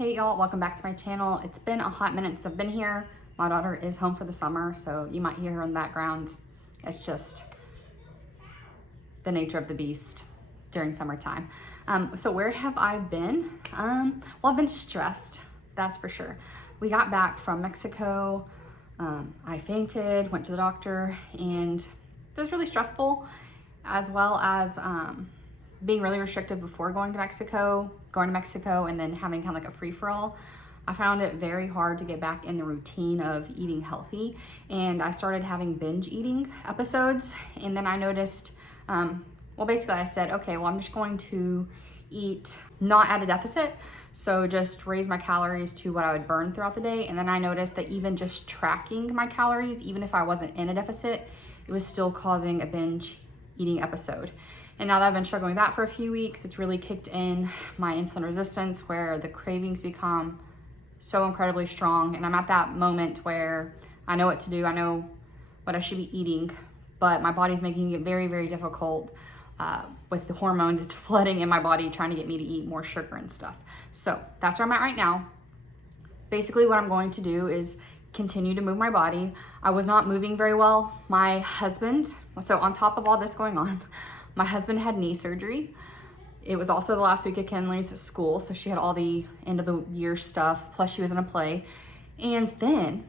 Hey y'all, welcome back to my channel. It's been a hot minute since I've been here. My daughter is home for the summer, so you might hear her in the background. It's just the nature of the beast during summertime. So where have I been? Well, I've been stressed, that's for sure. We got back from Mexico. I fainted, went to the doctor, and it was really stressful, as well as being really restrictive before going to Mexico, and then having kind of like a free-for-all. I found it very hard to get back in the routine of eating healthy, and I started having binge eating episodes. And then I noticed, well, basically I said, okay, well, I'm just going to eat not at a deficit, so just raise my calories to what I would burn throughout the day. And then I noticed that even just tracking my calories, even if I wasn't in a deficit, it was still causing a binge eating episode. And now that I've been struggling with that for a few weeks, it's really kicked in my insulin resistance, where the cravings become so incredibly strong. And I'm at that moment where I know what to do, I know what I should be eating, but my body's making it very, very difficult with the hormones. It's flooding in my body, trying to get me to eat more sugar and stuff. So that's where I'm at right now. Basically what I'm going to do is continue to move my body. I was not moving very well. My husband, so on top of all this going on, my husband had knee surgery. It was also the last week of Kenley's school, so she had all the end of the year stuff, plus she was in a play. And then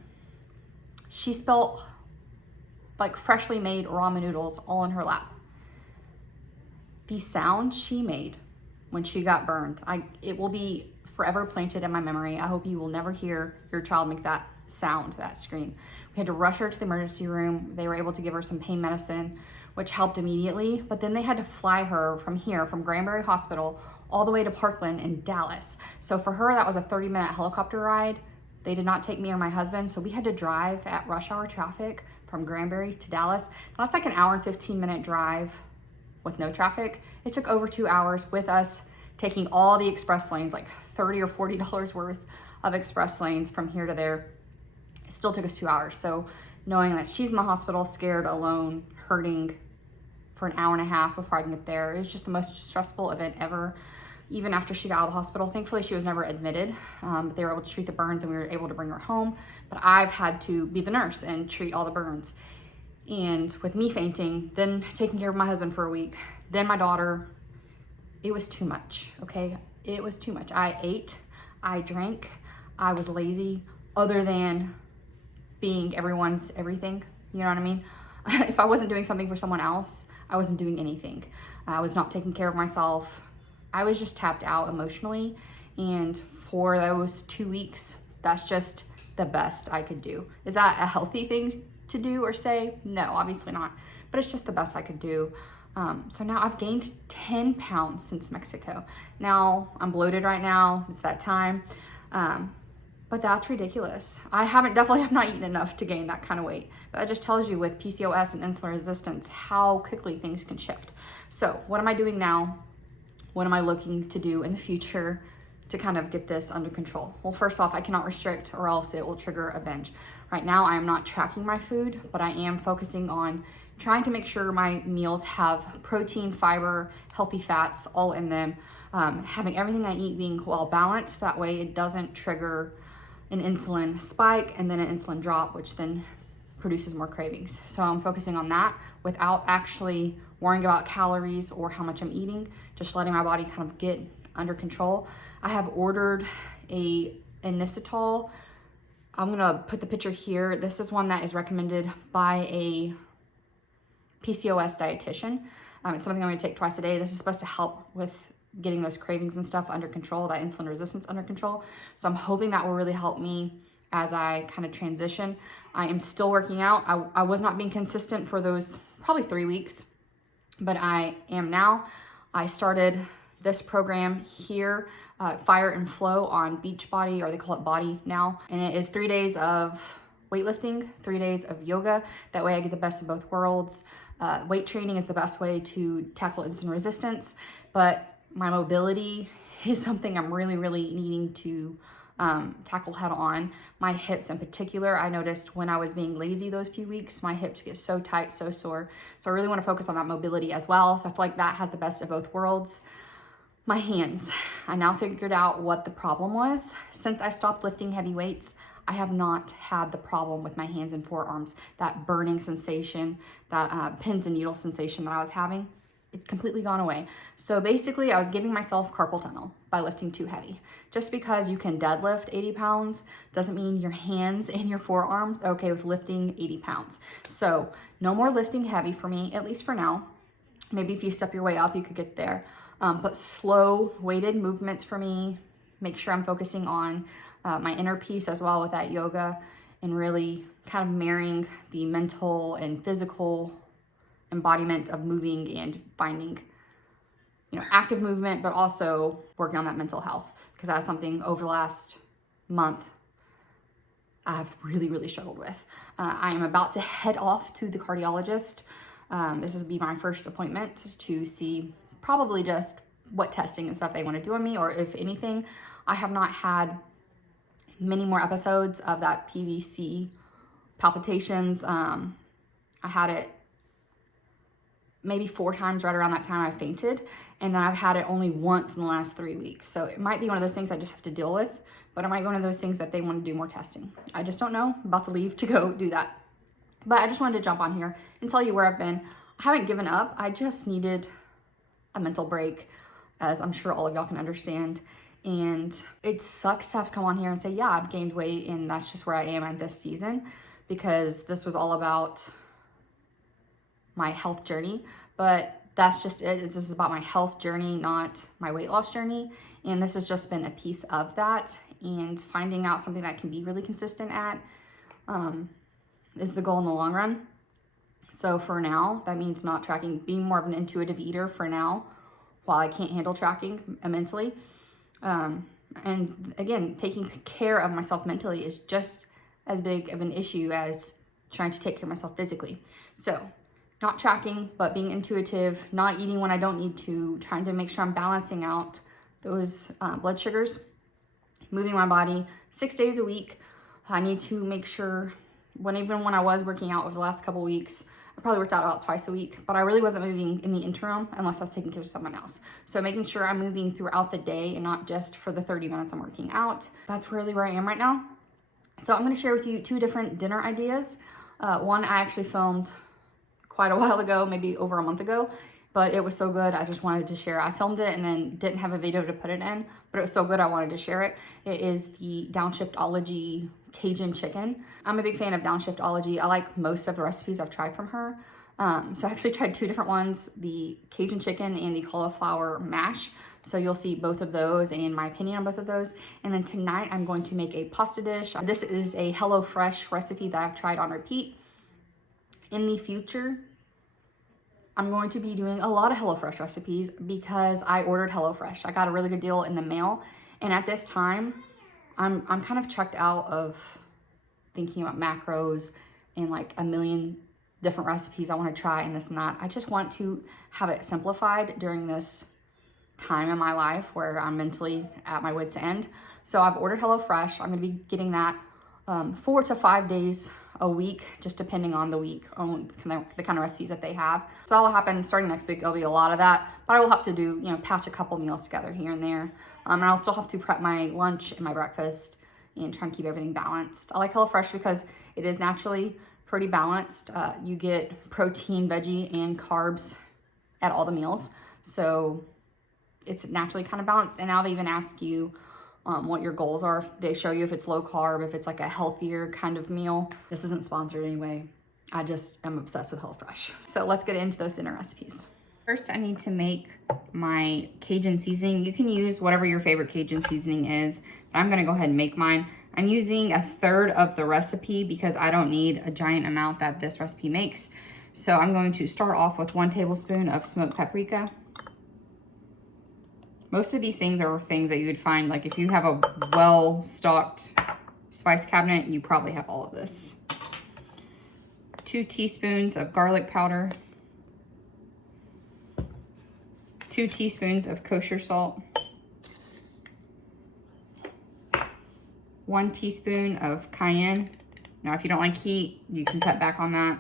she spilled like freshly made ramen noodles all in her lap. The sound she made when she got burned, it will be forever planted in my memory. I hope you will never hear your child make that sound, that scream. We had to rush her to the emergency room. They were able to give her some pain medicine, which helped immediately, but then they had to fly her from here, from Granbury Hospital, all the way to Parkland in Dallas. So for her, that was a 30-minute helicopter ride. They did not take me or my husband, so we had to drive at rush hour traffic from Granbury to Dallas. That's like an hour and 15-minute drive with no traffic. It took over 2 hours with us taking all the express lanes, like $30 or $40 worth of express lanes from here to there. It still took us 2 hours. So knowing that she's in the hospital, scared, alone, hurting for an hour and a half before I can get there, it was just the most stressful event ever. Even after she got out of the hospital, thankfully she was never admitted. They were able to treat the burns and we were able to bring her home, but I've had to be the nurse and treat all the burns. And with me fainting, then taking care of my husband for a week, then my daughter, it was too much, okay? It was too much. I ate, I drank, I was lazy, other than being everyone's everything, you know what I mean? If I wasn't doing something for someone else, I wasn't doing anything. I was not taking care of myself. I was just tapped out emotionally. And for those 2 weeks, that's just the best I could do. Is that a healthy thing to do or say? No, obviously not. But it's just the best I could do. So now I've gained 10 pounds since Mexico. Now I'm bloated right now. It's that time. But that's ridiculous. I definitely have not eaten enough to gain that kind of weight. But that just tells you with PCOS and insulin resistance how quickly things can shift. So what am I doing now? What am I looking to do in the future to kind of get this under control? Well, first off, I cannot restrict or else it will trigger a binge. Right now, I am not tracking my food, but I am focusing on trying to make sure my meals have protein, fiber, healthy fats all in them. Having everything I eat being well balanced. That way it doesn't trigger an insulin spike and then an insulin drop, which then produces more cravings. So I'm focusing on that without actually worrying about calories or how much I'm eating, just letting my body kind of get under control. I have ordered a inositol. I'm gonna put the picture here. This is one that is recommended by a PCOS dietitian. It's something I'm gonna take twice a day. This is supposed to help with getting those cravings and stuff under control, that insulin resistance under control. So I'm hoping that will really help me as I kind of transition. I am still working out. I was not being consistent for those probably 3 weeks, but I am now. I started this program here, Fire and Flow on Beachbody, or they call it Body now. And it is 3 days of weightlifting, 3 days of yoga. That way I get the best of both worlds. Weight training is the best way to tackle insulin resistance, but my mobility is something I'm really, really needing to tackle head on. My hips in particular, I noticed when I was being lazy those few weeks, my hips get so tight, so sore. So I really want to focus on that mobility as well. So I feel like that has the best of both worlds. My hands. I now figured out what the problem was. Since I stopped lifting heavy weights, I have not had the problem with my hands and forearms. That burning sensation, that pins and needle sensation that I was having, it's completely gone away. So basically I was giving myself carpal tunnel by lifting too heavy. Just because you can deadlift 80 pounds doesn't mean your hands and your forearms are okay with lifting 80 pounds. So no more lifting heavy for me, at least for now. Maybe if you step your way up, you could get there. But slow weighted movements for me. Make sure I'm focusing on my inner peace as well with that yoga, and really kind of marrying the mental and physical embodiment of moving and finding, active movement, but also working on that mental health, because that's something over the last month I've really, really struggled with. I am about to head off to the cardiologist. This will be my first appointment to see probably just what testing and stuff they want to do on me, or if anything. I have not had many more episodes of that PVC palpitations. I had it maybe 4 times right around that time I fainted, and then I've had it only once in the last 3 weeks. So it might be one of those things I just have to deal with, but it might be one of those things that they want to do more testing. I just don't know. I'm about to leave to go do that. But I just wanted to jump on here and tell you where I've been. I haven't given up. I just needed a mental break, as I'm sure all of y'all can understand. And it sucks to have to come on here and say, yeah, I've gained weight and that's just where I am at this season, because this was all about my health journey. But that's just it. This is about my health journey, not my weight loss journey. And this has just been a piece of that. And finding out something that can be really consistent at is the goal in the long run. So for now, that means not tracking, being more of an intuitive eater for now, while I can't handle tracking immensely. And again, taking care of myself mentally is just as big of an issue as trying to take care of myself physically. So not tracking, but being intuitive, not eating when I don't need to, trying to make sure I'm balancing out those blood sugars, moving my body 6 days a week. I need to make sure, even when I was working out over the last couple weeks, I probably worked out about twice a week, but I really wasn't moving in the interim unless I was taking care of someone else. So making sure I'm moving throughout the day and not just for the 30 minutes I'm working out. That's really where I am right now. So I'm going to share with you 2 different dinner ideas. One I actually filmed quite a while ago, maybe over a month ago, but it was so good I just wanted to share. I filmed it and then didn't have a video to put it in, but it was so good I wanted to share it. It is the Downshiftology Cajun Chicken. I'm a big fan of Downshiftology. I like most of the recipes I've tried from her. So I actually tried 2 different ones, the Cajun Chicken and the cauliflower mash. So you'll see both of those and my opinion on both of those. And then tonight I'm going to make a pasta dish. This is a HelloFresh recipe that I've tried on repeat. In the future, I'm going to be doing a lot of HelloFresh recipes because I ordered HelloFresh. I got a really good deal in the mail. And at this time, I'm kind of checked out of thinking about macros and like a million different recipes I want to try and this and that. I just want to have it simplified during this time in my life where I'm mentally at my wit's end. So I've ordered HelloFresh. I'm going to be getting that 4 to 5 days a week, just depending on the week, on the kind of recipes that they have. So that'll happen starting next week. There'll be a lot of that, but I will have to do, patch a couple meals together here and there. And I'll still have to prep my lunch and my breakfast and try and keep everything balanced. I like HelloFresh because it is naturally pretty balanced. You get protein, veggie, and carbs at all the meals. So it's naturally kind of balanced. And now they even ask you what your goals are. They show you if it's low carb, if it's like a healthier kind of meal. This isn't sponsored anyway. I just am obsessed with HelloFresh. So let's get into those dinner recipes. First, I need to make my Cajun seasoning. You can use whatever your favorite Cajun seasoning is, but I'm gonna go ahead and make mine. I'm using 1/3 of the recipe because I don't need a giant amount that this recipe makes. So I'm going to start off with 1 tablespoon of smoked paprika. Most of these things are things that you would find, like if you have a well-stocked spice cabinet, you probably have all of this. 2 teaspoons of garlic powder. 2 teaspoons of kosher salt. 1 teaspoon of cayenne. Now, if you don't like heat, you can cut back on that.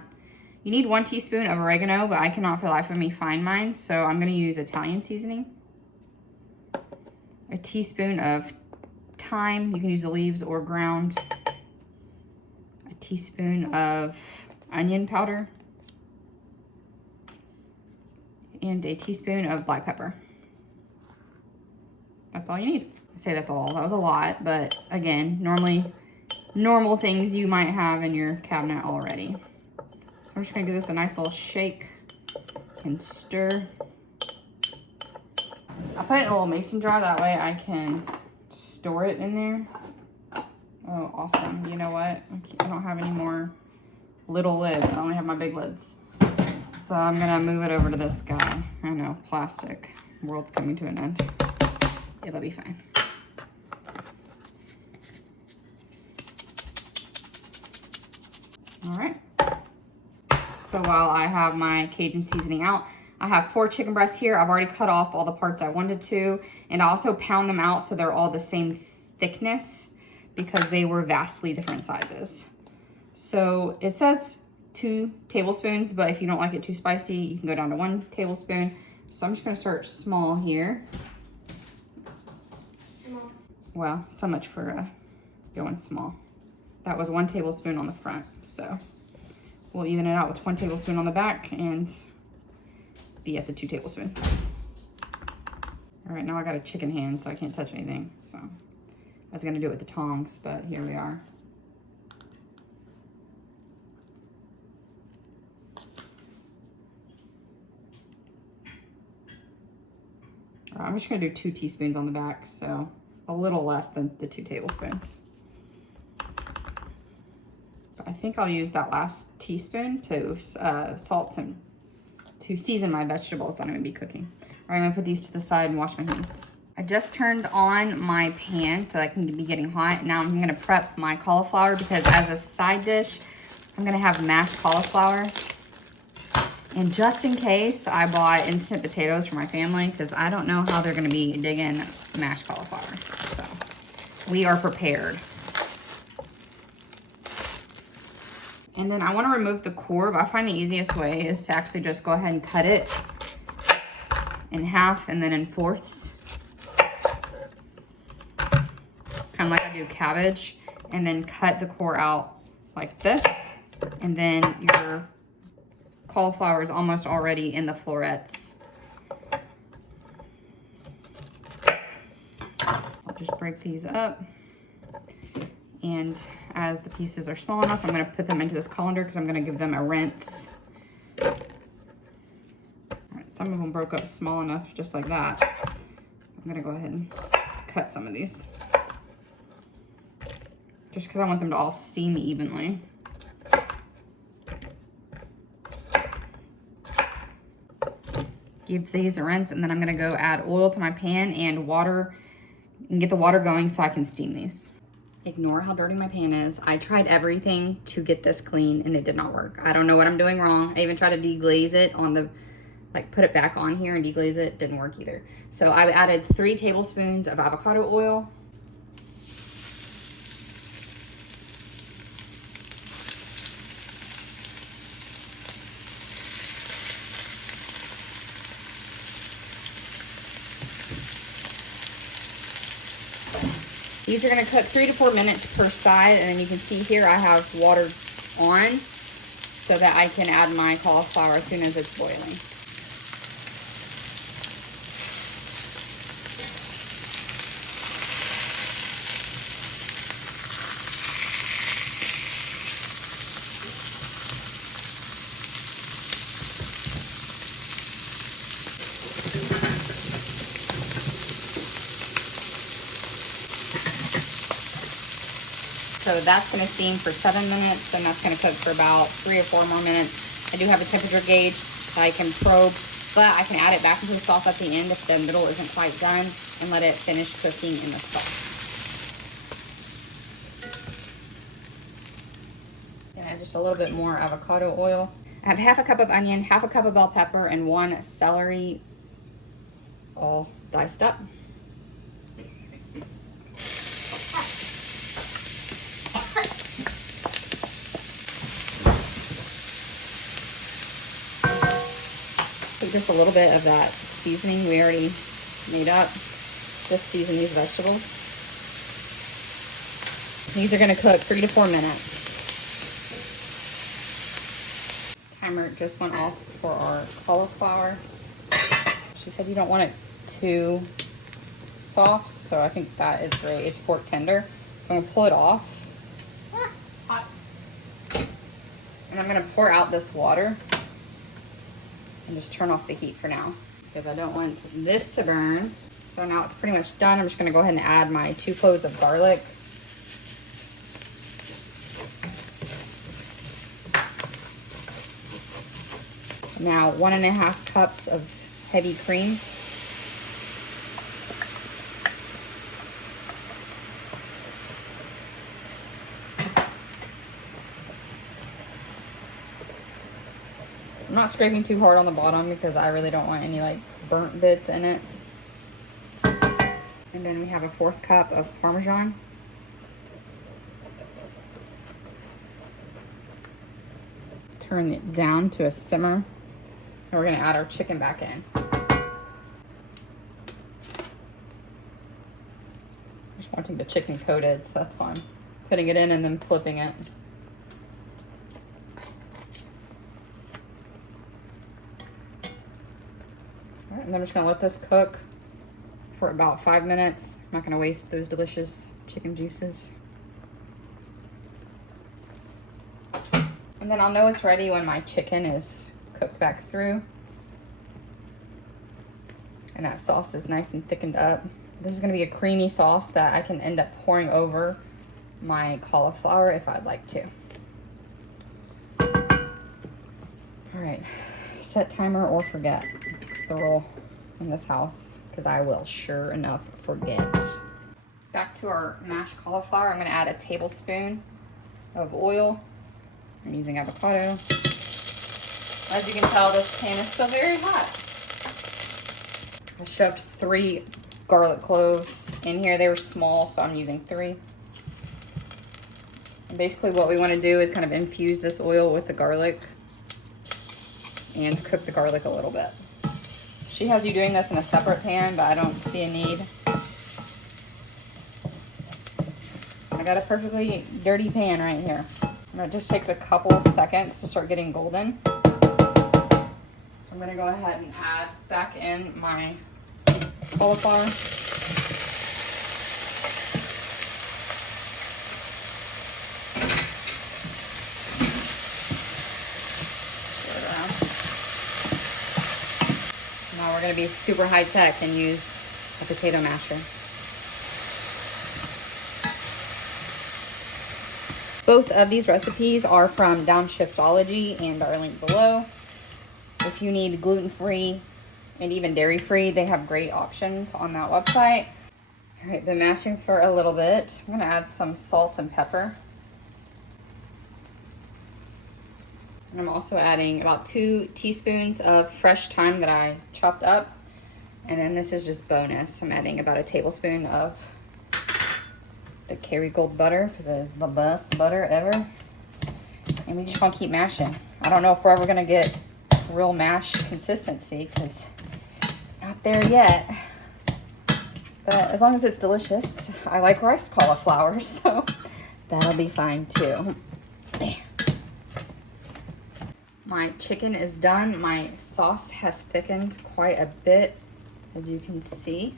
You need 1 teaspoon of oregano, but I cannot for the life of me find mine, so I'm gonna use Italian seasoning. a teaspoon of thyme. You can use the leaves or ground. A teaspoon of onion powder. And a teaspoon of black pepper. That's all you need. I say that's all. That was a lot, but again, normal things you might have in your cabinet already. So I'm just gonna give this a nice little shake and stir. I put it in a little mason jar, that way I can store it in there. Oh, awesome. You know what? I don't have any more little lids. I only have my big lids. So I'm gonna move it over to this guy. I know, plastic. World's coming to an end. It'll be fine. All right. So while I have my Cajun seasoning out, I have 4 chicken breasts here. I've already cut off all the parts I wanted to, and I also pound them out so they're all the same thickness because they were vastly different sizes. So it says 2 tablespoons, but if you don't like it too spicy, you can go down to 1 tablespoon. So I'm just gonna start small here. Well, so much for going small. That was 1 tablespoon on the front, so we'll even it out with 1 tablespoon on the back and be at the 2 tablespoons. All right, now I got a chicken hand, so I can't touch anything. So I was gonna do it with the tongs, but here we are. All right, I'm just gonna do 2 teaspoons on the back, so a little less than the 2 tablespoons. But I think I'll use that last teaspoon to salt and to season my vegetables that I'm gonna be cooking. All right, I'm gonna put these to the side and wash my hands. I just turned on my pan so I can be getting hot. Now I'm gonna prep my cauliflower because as a side dish, I'm gonna have mashed cauliflower. And just in case, I bought instant potatoes for my family because I don't know how they're gonna be digging mashed cauliflower. So we are prepared. And then I want to remove the core, but I find the easiest way is to actually just go ahead and cut it in half and then in fourths. Kind of like I do cabbage, and then cut the core out like this. And then your cauliflower is almost already in the florets. I'll just break these up. And as the pieces are small enough, I'm gonna put them into this colander because I'm gonna give them a rinse. All right, some of them broke up small enough, just like that. I'm gonna go ahead and cut some of these. Just because I want them to all steam evenly. Give these a rinse, and then I'm gonna go add oil to my pan and water and get the water going so I can steam these. Ignore how dirty my pan is. I tried everything to get this clean and it did not work. I don't know what I'm doing wrong. I even tried to deglaze it on the, like put it back on here and deglaze it. Didn't work either. So I added 3 tablespoons of avocado oil. These are gonna cook 3 to 4 minutes per side, and then you can see here I have water on so that I can add my cauliflower as soon as it's boiling. So that's gonna steam for 7 minutes, and that's gonna cook for about 3 or 4 more minutes. I do have a temperature gauge that I can probe, but I can add it back into the sauce at the end if the middle isn't quite done and let it finish cooking in the sauce. And add just a little bit more avocado oil. I have half a cup of onion, half a cup of bell pepper, and 1 celery all diced up. Just a little bit of that seasoning we already made up. just season these vegetables. These are gonna cook 3 to 4 minutes. Timer just went off for our cauliflower. She said you don't want it too soft, so I think that is great. It's pork tender. So I'm gonna pull it off. Hot. And I'm gonna pour out this water and just turn off the heat for now because I don't want this to burn. So now it's pretty much done. I'm just gonna go ahead and add my 2 cloves of garlic. Now 1.5 cups of heavy cream. I'm not scraping too hard on the bottom because I really don't want any like burnt bits in it. And then we have a 1/4 cup of Parmesan. Turn it down to a simmer. And we're gonna add our chicken back in. Just wanting the chicken coated, so that's fine. Putting it in and then flipping it. All right, and then I'm just gonna let this cook for about 5 minutes. I'm not gonna waste those delicious chicken juices. And then I'll know it's ready when my chicken is cooked back through. And that sauce is nice and thickened up. This is gonna be a creamy sauce that I can end up pouring over my cauliflower if I'd like to. All right, set timer or forget. It's the rule in this house because I will sure enough forget. Back to our mashed cauliflower, I'm gonna add a tablespoon of oil. I'm using avocado. As you can tell, this pan is still very hot. I shoved 3 garlic cloves in here. They were small, so I'm using 3. And basically what we want to do is kind of infuse this oil with the garlic and cook the garlic a little bit. She has you doing this in a separate pan, but I don't see a need. I got a perfectly dirty pan right here. And it just takes a couple seconds to start getting golden. So I'm gonna go ahead and add back in my cauliflower. Stir it around. Now we're gonna be super high tech and use a potato masher. Both of these recipes are from Downshiftology and are linked below. If you need gluten-free and even dairy-free, they have great options on that website. All right, been mashing for a little bit. I'm gonna add some salt and pepper. And I'm also adding about 2 teaspoons of fresh thyme that I chopped up. And then this is just bonus. I'm adding about a tablespoon of the Kerrygold butter because it is the best butter ever. And we just want to keep mashing. I don't know if we're ever gonna get real mash consistency because not there yet. But as long as it's delicious, I like rice cauliflower, so that'll be fine too. My chicken is done. My sauce has thickened quite a bit, as you can see.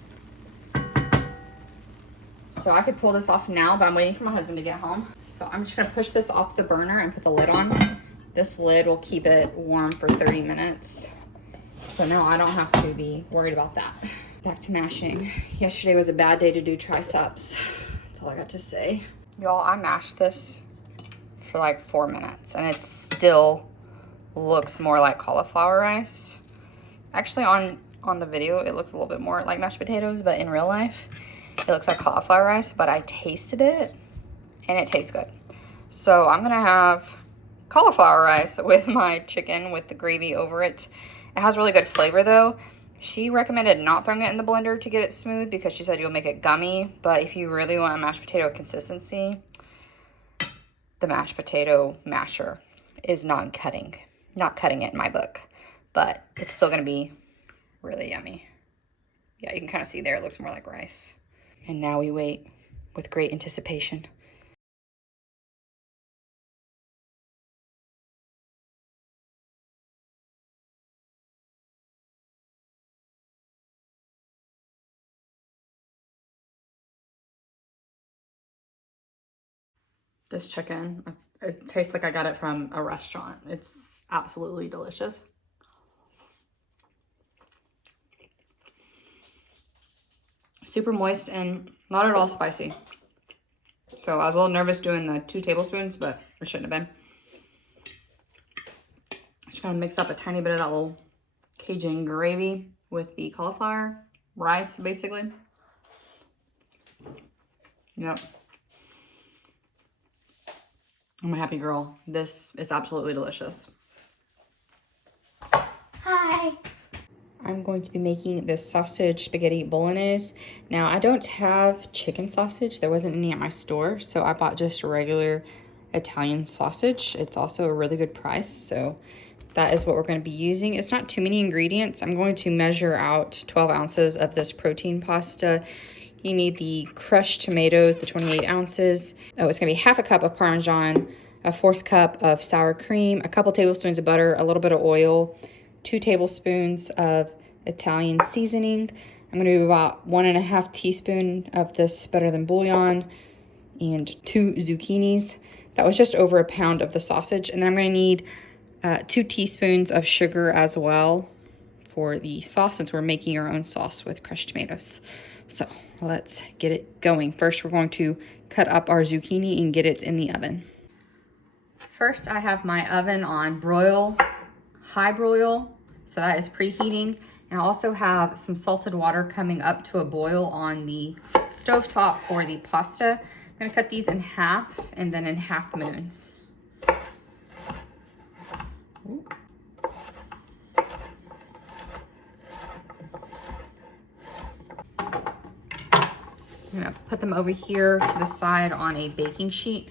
So I could pull this off now, but I'm waiting for my husband to get home. So I'm just gonna push this off the burner and put the lid on. This lid will keep it warm for 30 minutes. So now I don't have to be worried about that. Back to mashing. Yesterday was a bad day to do triceps. That's all I got to say. Y'all, I mashed this for like 4 minutes and it still looks more like cauliflower rice. Actually on the video, it looks a little bit more like mashed potatoes, but in real life, it looks like cauliflower rice, but I tasted it and it tastes good. So I'm gonna have cauliflower rice with my chicken with the gravy over it. It has really good flavor though. She recommended not throwing it in the blender to get it smooth because she said you'll make it gummy, but if you really want a mashed potato consistency, the mashed potato masher is not cutting it in my book, but it's still gonna be really yummy. Yeah, you can kind of see there, it looks more like rice. And now we wait with great anticipation. This chicken, it tastes like I got it from a restaurant. It's absolutely delicious. Super moist and not at all spicy. So I was a little nervous doing the 2 tablespoons, but it shouldn't have been. Just gonna mix up a tiny bit of that little Cajun gravy with the cauliflower rice, basically. Yep. I'm a happy girl. This is absolutely delicious. Hi. I'm going to be making this sausage spaghetti bolognese. Now, I don't have chicken sausage. There wasn't any at my store, so I bought just regular Italian sausage. It's also a really good price, so that is what we're going to be using. It's not too many ingredients. I'm going to measure out 12 ounces of this protein pasta. You need the crushed tomatoes, the 28 ounces. Oh, it's going to be half a cup of Parmesan, a 1/4 cup of sour cream, a couple tablespoons of butter, a little bit of oil, 2 tablespoons of Italian seasoning. I'm going to do about 1.5 teaspoons of this better than bouillon and 2 zucchinis. That was just over a pound of the sausage. And then I'm going to need 2 teaspoons of sugar as well for the sauce, since we're making our own sauce with crushed tomatoes. So let's get it going. First, we're going to cut up our zucchini and get it in the oven. First, I have my oven on broil, high broil, so that is preheating. And I also have some salted water coming up to a boil on the stovetop for the pasta. I'm gonna cut these in half and then in half moons. Ooh. I'm gonna put them over here to the side on a baking sheet.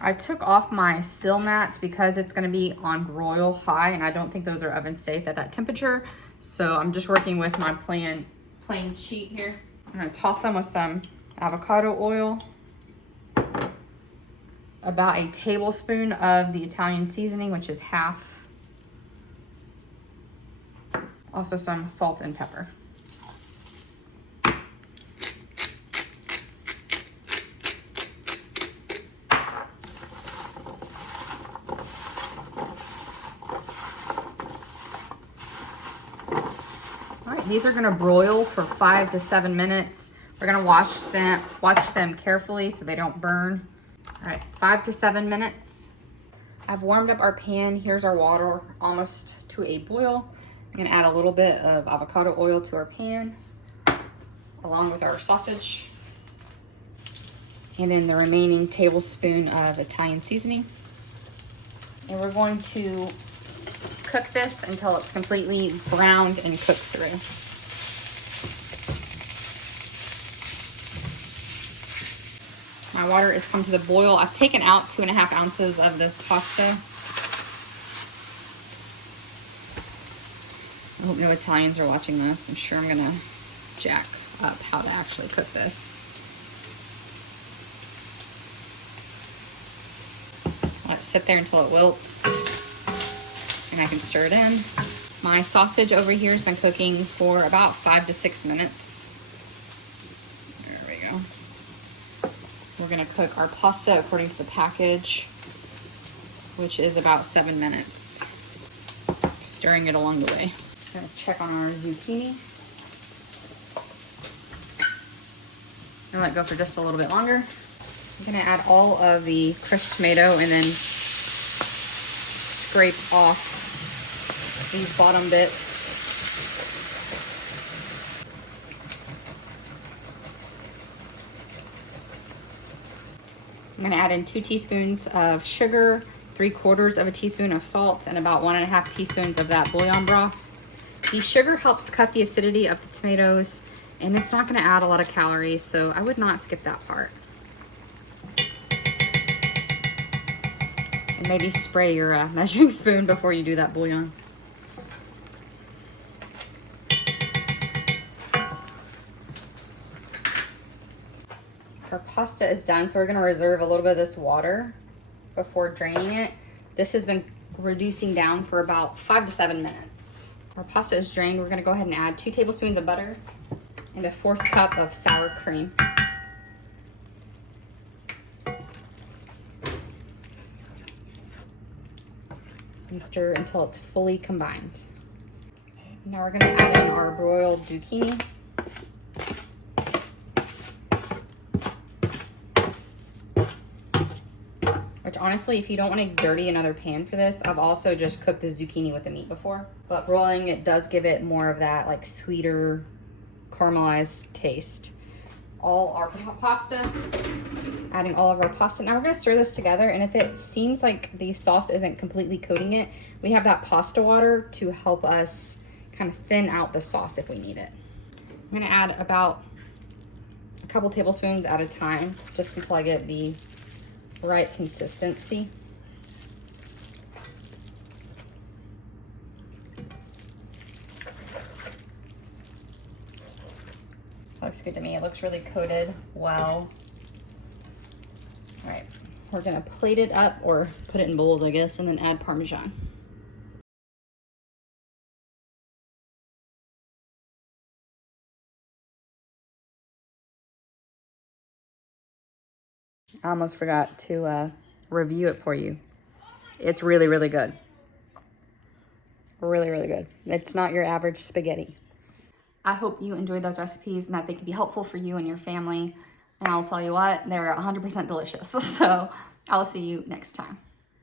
I took off my sill mat because it's gonna be on broil high, and I don't think those are oven safe at that temperature. So I'm just working with my plain sheet here. I'm gonna toss them with some avocado oil, about a tablespoon of the Italian seasoning, which is half. Also some salt and pepper. These are gonna broil for 5 to 7 minutes. We're gonna watch them carefully so they don't burn. All right, 5 to 7 minutes. I've warmed up our pan. Here's our water almost to a boil. I'm gonna add a little bit of avocado oil to our pan, along with our sausage. And then the remaining tablespoon of Italian seasoning. And we're going to cook this until it's completely browned and cooked through. My water is come to the boil. I've taken out 2.5 ounces of this pasta. I hope no Italians are watching this. I'm sure I'm gonna jack up how to actually cook this. Let it sit there until it wilts, and I can stir it in. My sausage over here has been cooking for about 5 to 6 minutes. There we go. We're gonna cook our pasta according to the package, which is about 7 minutes. Stirring it along the way. I'm gonna check on our zucchini. I'm gonna let it go for just a little bit longer. I'm gonna add all of the crushed tomato and then scrape off these bottom bits. I'm gonna add in 2 teaspoons of sugar, 3/4 of a teaspoon of salt, and about 1.5 teaspoons of that bouillon broth. The sugar helps cut the acidity of the tomatoes, and it's not gonna add a lot of calories, so I would not skip that part. And maybe spray your measuring spoon before you do that bouillon. Our pasta is done, so we're gonna reserve a little bit of this water before draining it. This has been reducing down for about 5 to 7 minutes. Our pasta is drained. We're gonna go ahead and add 2 tablespoons of butter and a 1/4 cup of sour cream. And stir until it's fully combined. Now we're gonna add in our broiled zucchini. Which honestly, if you don't want to dirty another pan for this, I've also just cooked the zucchini with the meat before. But broiling it does give it more of that like sweeter, caramelized taste. All our pasta, adding all of our pasta. Now we're gonna stir this together, and if it seems like the sauce isn't completely coating it, we have that pasta water to help us kind of thin out the sauce if we need it. I'm gonna add about a couple tablespoons at a time, just until I get the right consistency. Looks good to me. It looks really coated well. All right, we're gonna plate it up, or put it in bowls, I guess, and then add Parmesan. I almost forgot to review it for you. It's really, really good. Really, really good. It's not your average spaghetti. I hope you enjoyed those recipes and that they could be helpful for you and your family. And I'll tell you what, they're 100% delicious. So I'll see you next time.